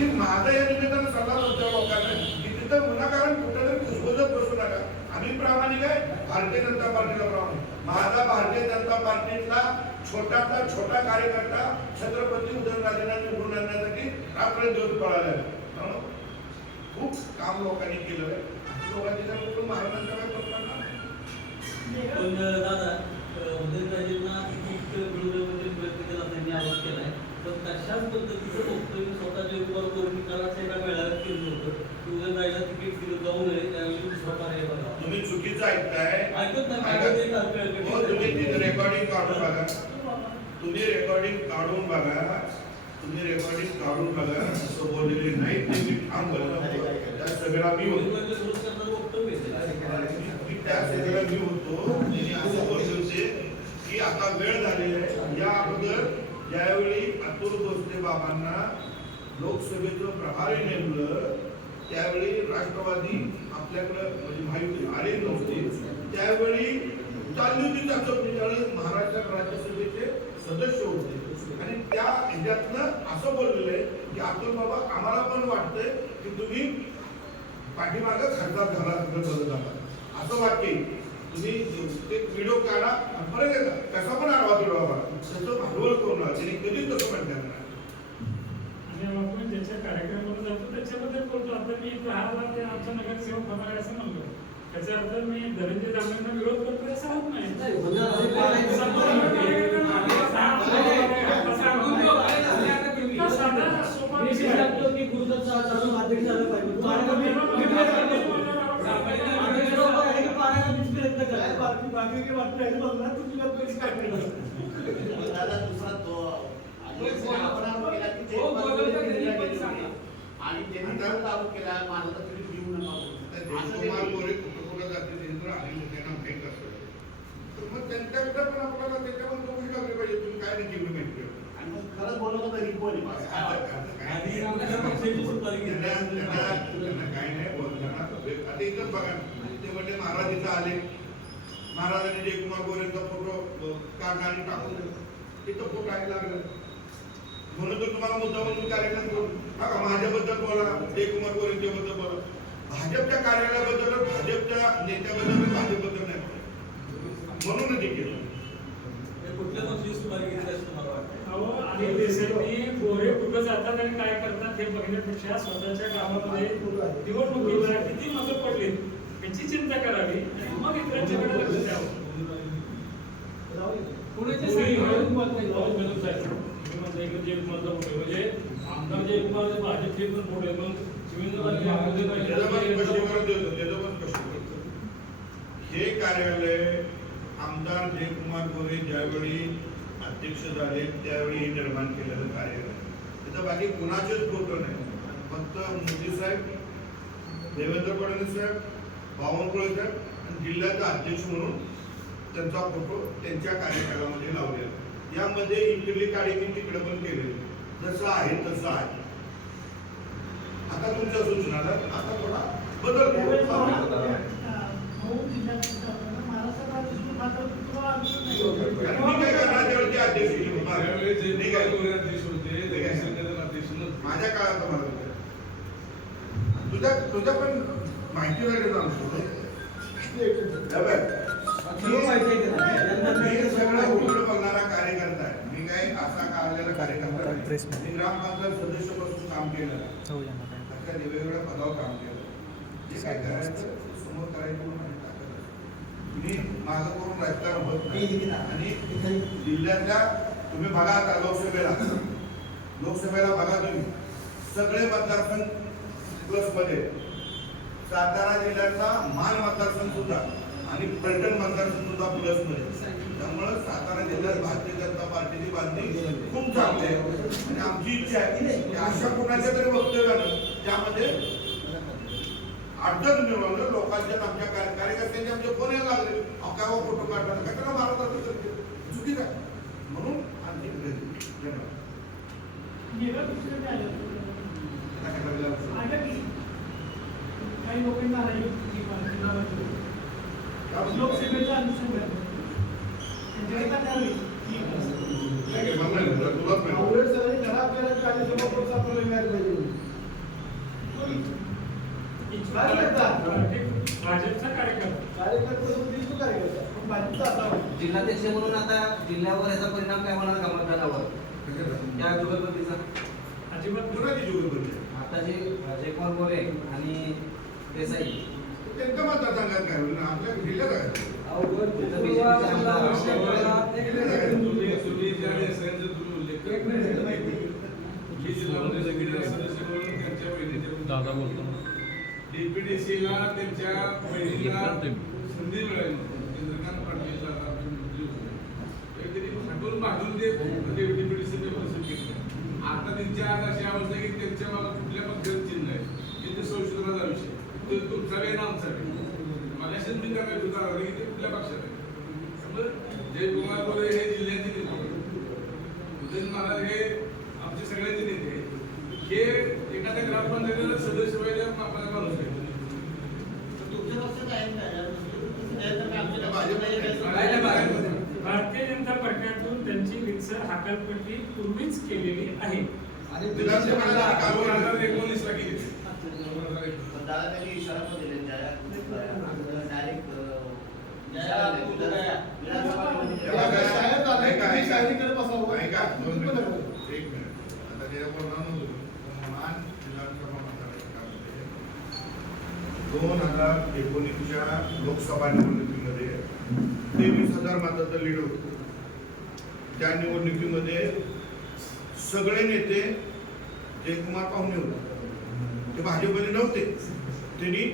मी माझा या निमित्तानं सल्ला देतो लोकांना की तिथं विनाकारण कुठेतरी कुसबजत बसू नका. आम्ही प्रामाणिक आहे भारतीय जनता पार्टीला प्रामाणिक. माझा भारतीय जनता पार्टीतला छोटातला छोटा कार्यकर्ता छत्रपती उदयनराजेंना निवडून आणण्यासाठी रात्र दिवस पळाला आहे खूप काम लोकांनी केलं आहे. लोकांनी जर कुठून महाराजांचा काय प्रश्न नाही. पण दादा उदयनराजेंना तिकीट मिळवण्यामध्ये प्रयत्न केला त्यांनी आरोप केलाय पण तशाच पद्धतीचं वक्तव्य स्वतःच्या युवा कोर्टीकरांच्या एका मेळाव्यात केलं होतं की उदयनराजेला तिकीट दिलं जाऊ नये त्यावेळी दुसरा पर्याय बघा तुम्ही चुकीचं ऐकताय ऐकत नाही, ऐका. ऐकत नाही, ऐकत नाही. हो, तुम्ही ती रेकॉर्डिंग काढून बघा. तुम्ही रेकॉर्डिंग काढून बघा. तुम्ही रेकॉर्डिंग काढून बघा. असं बोललेले नाही ते मी ठाम बोलतो त्या सगळ्याला मी होतो. मी त्या सगळ्याला मी होतो. त्यांनी असं बोलले होते की आता वेळ झालेली आहे. या अगोदर ज्यावेळी अतुल भोसले बाबांना लोकसभेचं प्रभारी नेमलं. त्यावेळी राष्ट्रवादी आपल्याकडे म्हणजे माहिती आली नव्हती. त्यावेळी चालली होती चाचपणी म्हणजे महाराष्ट्र राज्यसभेचे सदस्य होते. आणि त्या ह्याच्यातनं असं बोललेलं आहे की अतुल बाबा आम्हाला पण वाटतंय की तुम्ही पाठीमागं खासदार झाला बदल झाला असं वाटते तुम्ही ते व्हिडिओ काढा परत येता. कसा पण आढावा तो बाबा. त्याचं भांडवल करून त्याने त्यांनी कधीच तसं म्हणणार नाही. आपण ज्याच्या कार्यक्रमाला जातो त्याच्याबद्दल बोलतो. आता मी राहला ते आमच्या नगरसेवक होणार असं म्हणलो. त्याच्याबद्दल मी धनंजय जामडेंना विरोध करतोय असं होत नाही आणि त्यांनी दर लागू केला मानला तरी देऊ नका असं त्यांच्याकडे पण आपल्याला त्याच्यावर चौकशी करायला पाहिजे. तुम्ही काय नाही केलं माहिती आणि मग खरं बोलवलं तर रिपोर्ट आहे बस. काय वाटतं? आणि आमच्या पक्षाची सुपारी घेतली. त्यांना त्यांना त्यांना काही नाही बोलताना आता इथंच बघा. ते म्हणजे महाराज इथं आले. महाराजांनी जयकुमार गोरेंचा फोटो आणि टाकून तिथं फोटो आहे लागलं. म्हणून तर तुम्हाला मुद्दा म्हणून कार्यक्रम करू. बघा माझ्याबद्दल बोला. जयकुमार गोरेंच्या बद्दल बोला. भाजपच्या कार्यालयाबद्दल भाजपच्या नेत्याबद्दल. म्हणून ते केलं. हे गोरे कुठं जातात आणि काय करतात हे बघण्यापेक्षा स्वतःच्या गावामध्ये निवडणुकीला किती मतं पडली याची चिंता करावी आणि मग इतरांच्याकडे लक्ष द्यावं. पुण्याचे. म्हणजे आमदार भाजपचे पण आहे मग स्पष्टीकरण हे कार्यालय आमदार जयकुमार गोरे ज्यावेळी अध्यक्ष झाले त्यावेळी हे निर्माण केलेलं कार्यालय. तिथं बाकी कुणाचेच फोटो नाही. फक्त मोदी साहेब देवेंद्र फडणवीस साहेब बावनकुळे साहेब आणि जिल्ह्याचा अध्यक्ष म्हणून त्यांचा फोटो त्यांच्या कार्यकालामध्ये लावलेला यामध्ये इकडली काळी मी तिकडे पण केलेली जसं आहे तसं आहे. आता तुमच्या सूचनाला आता थोडा बदल करू. आणि मी काय करणार त्यावेळी ते अध्यक्ष केले बाबा. ठीक आहे. माझ्या काळात मला होतं. तुझ्या तुझ्या पण माहिती हे नाही? मी सगळं उघड बघणारा कार्यकर्ता आहे. मी काय असा काढलेला कार्यकर्ता. मी ग्रामपंचायत सदस्यापासून काम केलं. अशा वेगवेगळ्या पदावर काम केलं. जे काय करायचं? समोर करायचं. मी माझं करून राजकारण होत नाही. आणि जिल्ह्यातल्या तुम्ही बघा आता लोकसभेला. लोकसभेला बघा तुम्ही. सगळे मतदारसंघ प्लसमध्ये. सातारा जिल्ह्यातला मान मतदारसंघ सुद्धा आणि पलटण मतदारसंघ सुद्धा प्लसमध्ये. त्यामुळं सातारा जिल्ह्यात भारतीय जनता पार्टीची बांधणी खूप चांगली आहे. आणि आमची इच्छा आहे की अशा कोणाच्या तरी वक्तव्यानं त्यामध्ये अडचण निर्माण लोकांच्या आमच्या कार्य- कार्यकर्त्यांचे आमचे फोन यायला लागले? काय फोटो काढला काय त्याला मारत असं करते चुकीचं आहे. म्हणून आमची विनंती. धन्यवाद? काही लोकांना राहिली लोकसभेचा जरा आपल्याला मिळायला पाहिजे भाजपचा कार्यकर्ता. कार्यकर्ता दिसतो कार्यकर्ता पण भाजपचा असावा जिल्हाध्यक्ष म्हणून आता जिल्ह्यावर याचा परिणाम काय होणार का मतदानावर त्या जुगलबंदीचा. अजिबात कुणाची जुगलबंदी? आता जे अजय कुमार मोरे आणि देसाई त्यांच्या मतदारसंघात काय होईल आपल्या जिल्ह्यात आमदार दादा बोलतो. डीपीडीसीला त्यांच्या बहिणीला संधी मिळाली. चंद्रकांत पाटील दादा मुख्यमंत्री होते. तर त्यांनी फाटून भांडून ते डीपीडीसीचे परिस्थिती केली. आता त्यांची आज अशी अवस्था की त्यांच्या मागे कुठल्या पक्षाचं चिन्ह आहे की ते संशोधनाचा विषय तो तुमचा काही ना आमचा काही मगाशीच मी त्यांना विचारलं की ते कुठल्या पक्षात आहे? त्यामुळे जयकुमार गोरे हे जिल्ह्याचे नेते उदयन महाराज हे आमचे सगळ्याचे नेते आहेत. हे एखाद्या ग्रामपंचायतीला सदस्य व्हायला आपल्याला माणूस आहे काय. भारतीय जनता पक्षातून त्यांची रितसर हाकलपट्टी पूर्वीच केलेली आहे. हजार एकोणीसला केली. पण दादा त्यांनी इशारा पण दिले डायरेक्ट ऐका दोन एक मिनिट आता त्याच्यावर नाव नोंदवू. मान विधानसभा मतदारसंघामध्ये दोन हजार एकोणीसच्या लोकसभा निवडणुकीमध्ये तेवीस हजार मताचं लीड होतं त्या निवडणुकीमध्ये सगळे नेते जयकुमार पाहुणे होते ते भाजपमध्ये नव्हते. त्यांनी